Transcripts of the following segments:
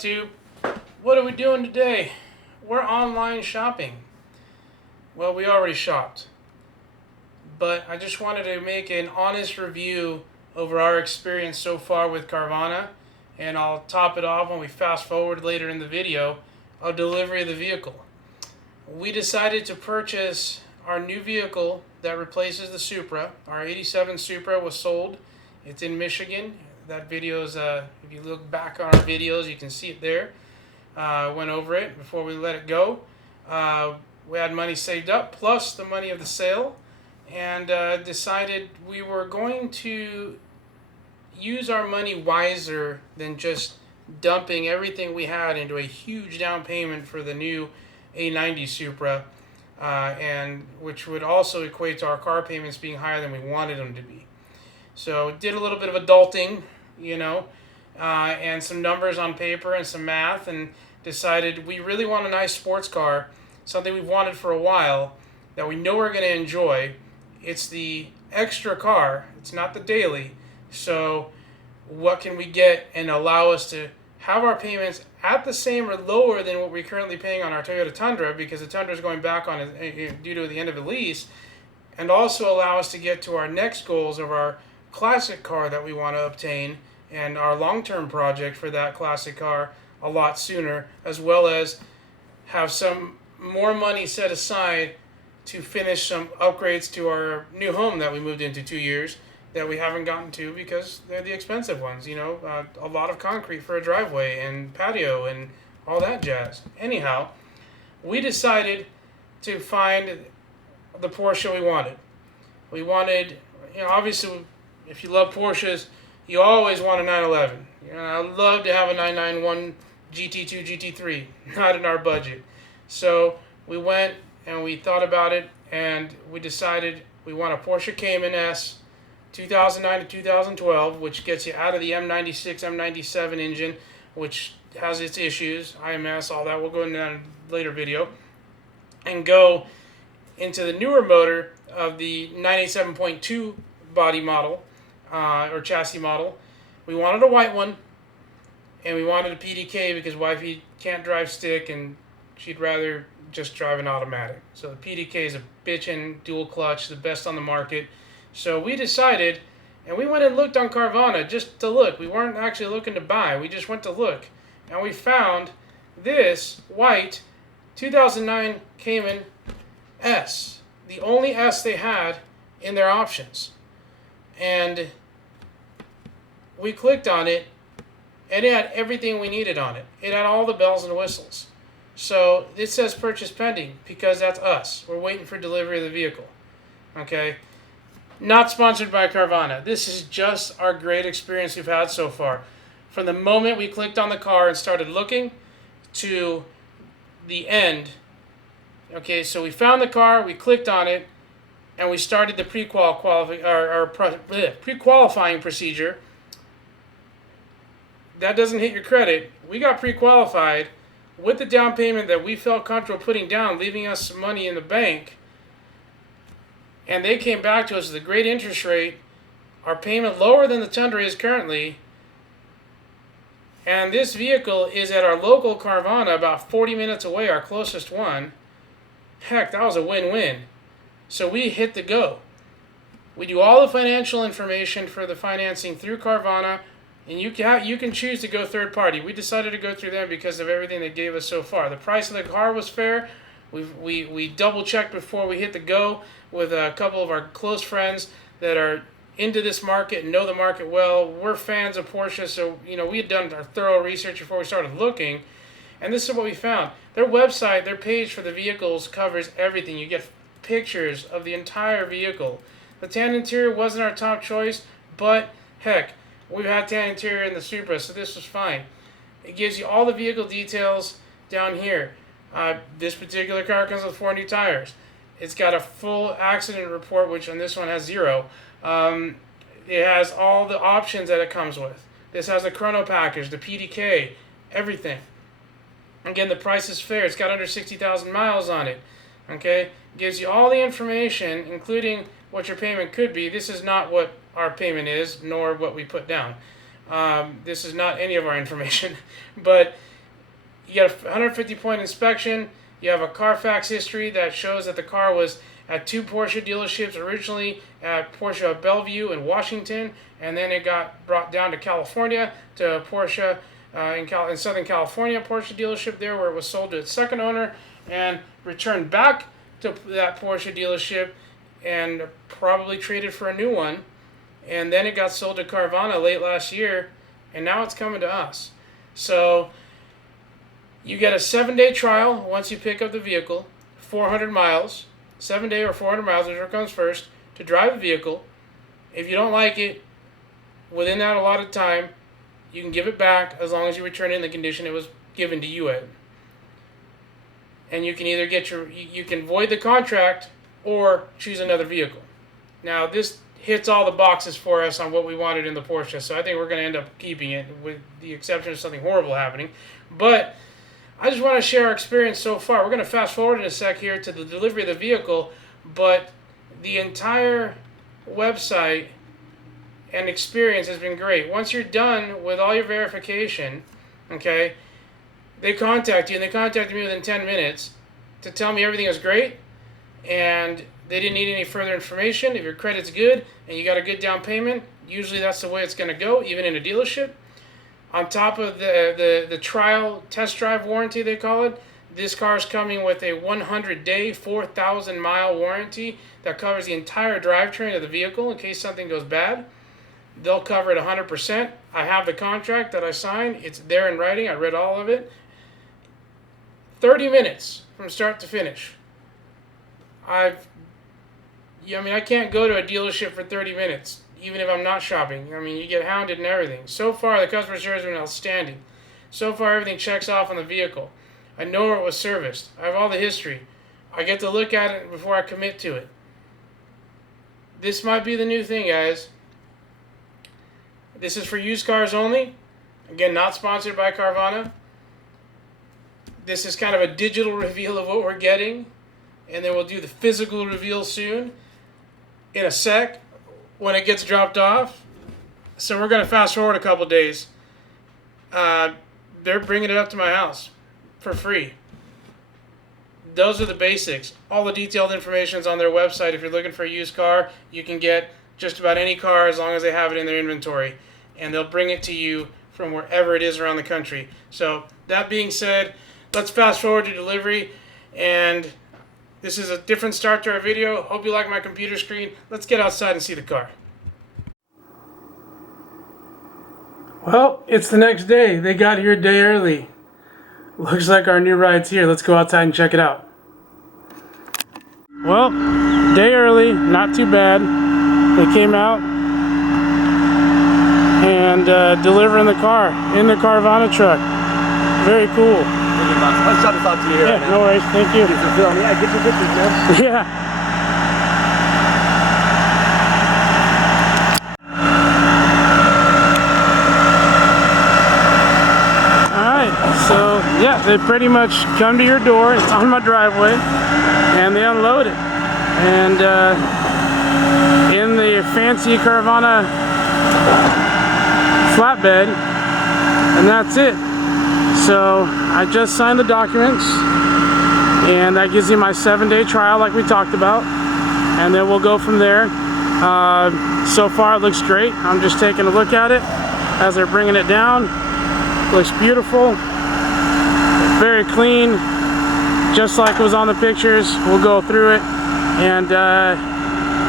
YouTube? What are we doing today? We're online shopping. Well, we already shopped, but I just wanted to make an honest review over our experience so far with Carvana, and I'll top it off when we fast forward later in the video of delivery of the vehicle. We decided to purchase our new vehicle that replaces the Supra. Our 87 Supra was sold. It's in Michigan. That video is, if you look back on our videos, you can see it there. Went over it before we let it go. We had money saved up, plus the money of the sale, and decided we were going to use our money wiser than just dumping everything we had into a huge down payment for the new A90 Supra, and which would also equate to our car payments being higher than we wanted them to be. So did a little bit of adulting, and some numbers on paper and some math, and decided we really want a nice sports car, something we've wanted for a while, that we know we're going to enjoy. It's the extra car, it's not the daily. So what can we get and allow us to have our payments at the same or lower than what we're currently paying on our Toyota Tundra, because the Tundra is going back on due to the end of the lease, and also allow us to get to our next goals of our classic car that we want to obtain and our long-term project for that classic car a lot sooner, as well as have some more money set aside to finish some upgrades to our new home that we moved into 2 years that we haven't gotten to because they're the expensive ones, a lot of concrete for a driveway and patio and all that jazz. Anyhow, we decided to find the Porsche we wanted. We wanted, obviously, if you love Porsches, you always want a 911. I'd love to have a 991 GT2, GT3, not in our budget. So we went and we thought about it, and we decided we want a Porsche Cayman S 2009 to 2012, which gets you out of the M96, M97 engine, which has its issues, IMS, all that. We'll go into that in a later video. And go into the newer motor of the 987.2 body model, or chassis model. We wanted a white one, and we wanted a PDK because wifey can't drive stick, and she'd rather just drive an automatic. So the PDK is a bitchin' dual clutch, the best on the market. So we decided, and we went and looked on Carvana just to look. We weren't actually looking to buy. We just went to look. And we found this white 2009 Cayman S. The only S they had in their options. And we clicked on it, and it had everything we needed on it. It had all the bells and whistles. So it says purchase pending because that's us. We're waiting for delivery of the vehicle. Okay? Not sponsored by Carvana. This is just our great experience we've had so far. From the moment we clicked on the car and started looking to the end. Okay, so we found the car, we clicked on it, and we started the pre-qualifying procedure. That doesn't hit your credit. We got pre-qualified with the down payment that we felt comfortable putting down, leaving us some money in the bank. And they came back to us with a great interest rate, our payment lower than the Tundra is currently. And this vehicle is at our local Carvana, about 40 minutes away, our closest one. Heck, that was a win-win. So we hit the go. We do all the financial information for the financing through Carvana, and you can choose to go third party. We decided to go through them because of everything they gave us so far. The price of the car was fair. We double-checked before we hit the go with a couple of our close friends that are into this market and know the market well. We're fans of Porsche, so we had done our thorough research before we started looking. And this is what we found. Their website, their page for the vehicles covers everything. You get pictures of the entire vehicle. The tan interior wasn't our top choice, but heck, we've had tan interior in the Supra, so this was fine. It gives you all the vehicle details down here. This particular car comes with 4 new tires. It's got a full accident report, which on this one has 0. It has all the options that it comes with. This has the chrono package, the PDK, everything. Again, the price is fair. It's got under 60,000 miles on it. Okay? Gives you all the information, including what your payment could be. This is not what our payment is, nor what we put down. This is not any of our information, but You get a 150-point inspection. You have a Carfax history that shows that the car was at 2 Porsche dealerships, originally at Porsche of Bellevue in Washington, and then it got brought down to California to Porsche in Southern California, Porsche dealership there, where it was sold to its second owner and returned back to that Porsche dealership and probably traded for a new one. And then it got sold to Carvana late last year, and now it's coming to us. So you get a 7-day trial once you pick up the vehicle, 400 miles, 7-day or 400 miles, whichever comes first, to drive the vehicle. If you don't like it, within that allotted time, you can give it back as long as you return it in the condition it was given to you in. And you can either you can void the contract or choose another vehicle. Now this hits all the boxes for us on what we wanted in the Porsche, so I think we're going to end up keeping it, with the exception of something horrible happening. But I just want to share our experience so far. We're going to fast forward in a sec here to the delivery of the vehicle, but the entire website and experience has been great. Once you're done with all your verification, okay, they contact you, and they contacted me within 10 minutes to tell me everything is great, and they didn't need any further information. If your credit's good and you got a good down payment, usually that's the way it's going to go, even in a dealership. On top of the trial test drive warranty, they call it, this car is coming with a 100-day, 4,000-mile warranty that covers the entire drivetrain of the vehicle in case something goes bad. They'll cover it 100%. I have the contract that I signed. It's there in writing. I read all of it. 30 minutes from start to finish. I can't go to a dealership for 30 minutes, even if I'm not shopping. I mean, you get hounded and everything. So far, the customer service has been outstanding. So far, everything checks off on the vehicle. I know where it was serviced. I have all the history. I get to look at it before I commit to it. This might be the new thing, guys. This is for used cars only. Again, not sponsored by Carvana. This is kind of a digital reveal of what we're getting. And then we'll do the physical reveal soon, in a sec, when it gets dropped off. So we're going to fast forward a couple days. They're bringing it up to my house for free. Those are the basics. All the detailed information is on their website. If you're looking for a used car, you can get just about any car as long as they have it in their inventory. And they'll bring it to you from wherever it is around the country. So that being said, let's fast forward to delivery. And this is a different start to our video. Hope you like my computer screen. Let's get outside and see the car. Well, it's the next day. They got here a day early. Looks like our new ride's here. Let's go outside and check it out. Well, day early, not too bad. They came out and delivering the car in the Carvana truck. Very cool. Let's shut this out to you here. Yeah, right, no worries. Thank you. Get some film. Yeah, get some pictures, man. Yeah. So yeah, they pretty much come to your door. It's on my driveway, and they unload it. And in the fancy Carvana flatbed, and that's it. So I just signed the documents, and that gives you my 7-day trial, like we talked about, and then we'll go from there. So far, it looks great. I'm just taking a look at it as they're bringing it down. Looks beautiful. Very clean, just like it was on the pictures. We'll go through it, and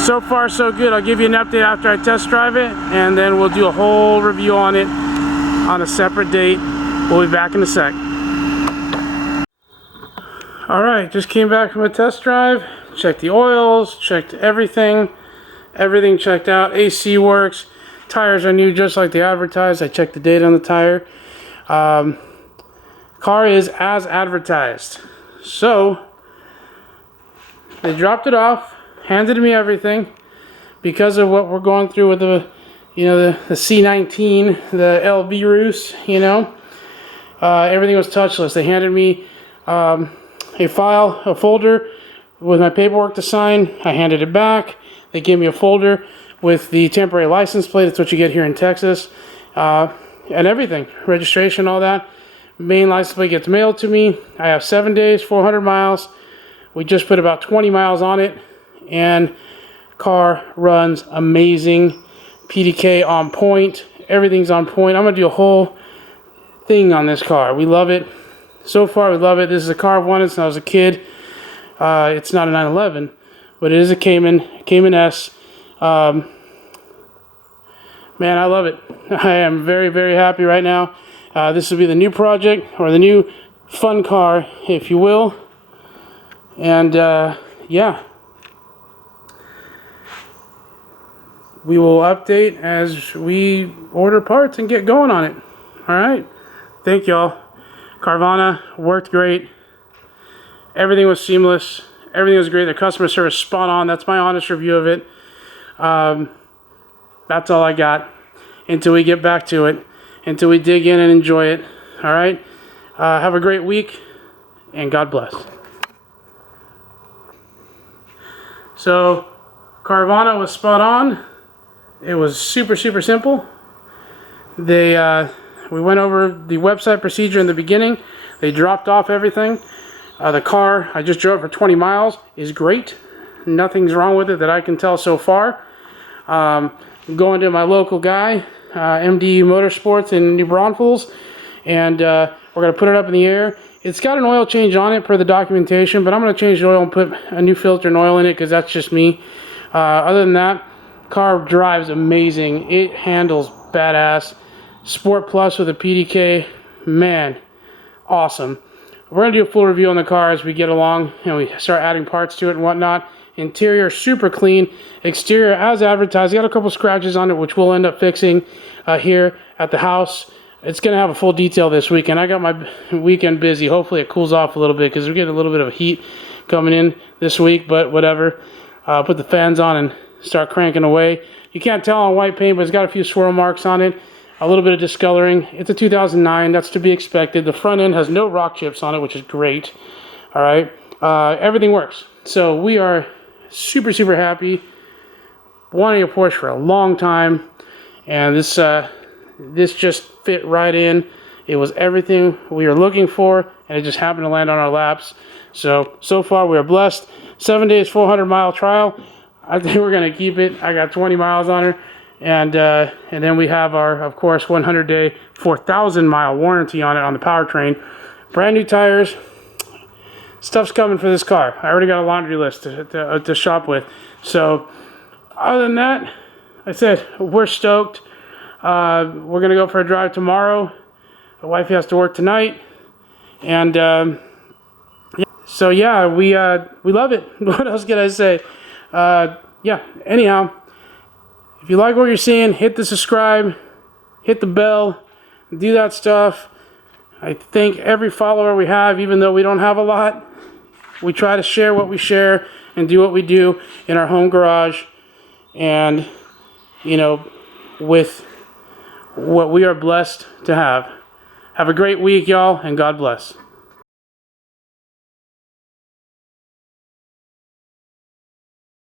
so far so good. I'll give you an update after I test drive it, and then we'll do a whole review on it on a separate date. We'll be back in a sec. Alright, just came back from a test drive. Checked the oils, checked everything. Everything checked out. AC works. Tires are new just like they advertised. I checked the data on the tire. Car is as advertised. So they dropped it off, handed me everything. Because of what we're going through with the C19, the LB Roos, everything was touchless. They handed me a folder with my paperwork to sign. I handed it back. They gave me a folder with the temporary license plate. It's what you get here in Texas, and everything, registration, all that. Main license plate gets mailed to me. I have 7 days, 400 miles. We just put about 20 miles on it, and car runs amazing. PDK on point. Everything's on point. I'm going to do a whole thing on this car. We love it. So far, we love it. This is a car I've wanted since I was a kid. It's not a 911, but it is a Cayman S. Man, I love it. I am very, very happy right now. This will be the new project, or the new fun car, if you will. And yeah, we will update as we order parts and get going on it. All right. Thank y'all. Carvana worked great. Everything was seamless. Everything was great. The customer service spot on. That's my honest review of it. That's all I got until we get back to it, until we dig in and enjoy it. All right. Have a great week, and God bless. So Carvana was spot on. It was super, super simple. We went over the website procedure in the beginning. They dropped off everything. The car, I just drove for 20 miles, is great. Nothing's wrong with it that I can tell so far. Going to my local guy, MD Motorsports in New Braunfels, and we're going to put it up in the air. It's got an oil change on it per the documentation, but I'm going to change the oil and put a new filter and oil in it because that's just me. Other than that, car drives amazing. It handles badass. Sport Plus with a PDK, man, awesome. We're going to do a full review on the car as we get along and we start adding parts to it and whatnot. Interior super clean. Exterior as advertised. Got a couple scratches on it which we'll end up fixing here at the house. It's going to have a full detail this weekend. I got my weekend busy. Hopefully it cools off a little bit because we're getting a little bit of heat coming in this week, but whatever. Put the fans on and start cranking away. You can't tell on white paint, but it's got a few swirl marks on it. A little bit of discoloring. It's a 2009. That's to be expected. The front end has no rock chips on it, which is great. All right. Everything works. So we are super, super happy. Wanting a Porsche for a long time. And this just fit right in. It was everything we were looking for, and it just happened to land on our laps. So far we are blessed. 7 days, 400-mile trial. I think we're going to keep it. I got 20 miles on her. And then we have our, of course, 100-day, 4,000-mile warranty on it on the powertrain. Brand new tires. Stuff's coming for this car. I already got a laundry list to shop with. So other than that, I said we're stoked. We're going to go for a drive tomorrow. The wife has to work tonight. And yeah. So yeah, we love it. What else can I say? Yeah, anyhow. If you like what you're seeing, hit the subscribe, hit the bell, do that stuff. I thank every follower we have, even though we don't have a lot. We try to share what we share and do what we do in our home garage. And, you know, with what we are blessed to have. Have a great week, y'all, and God bless.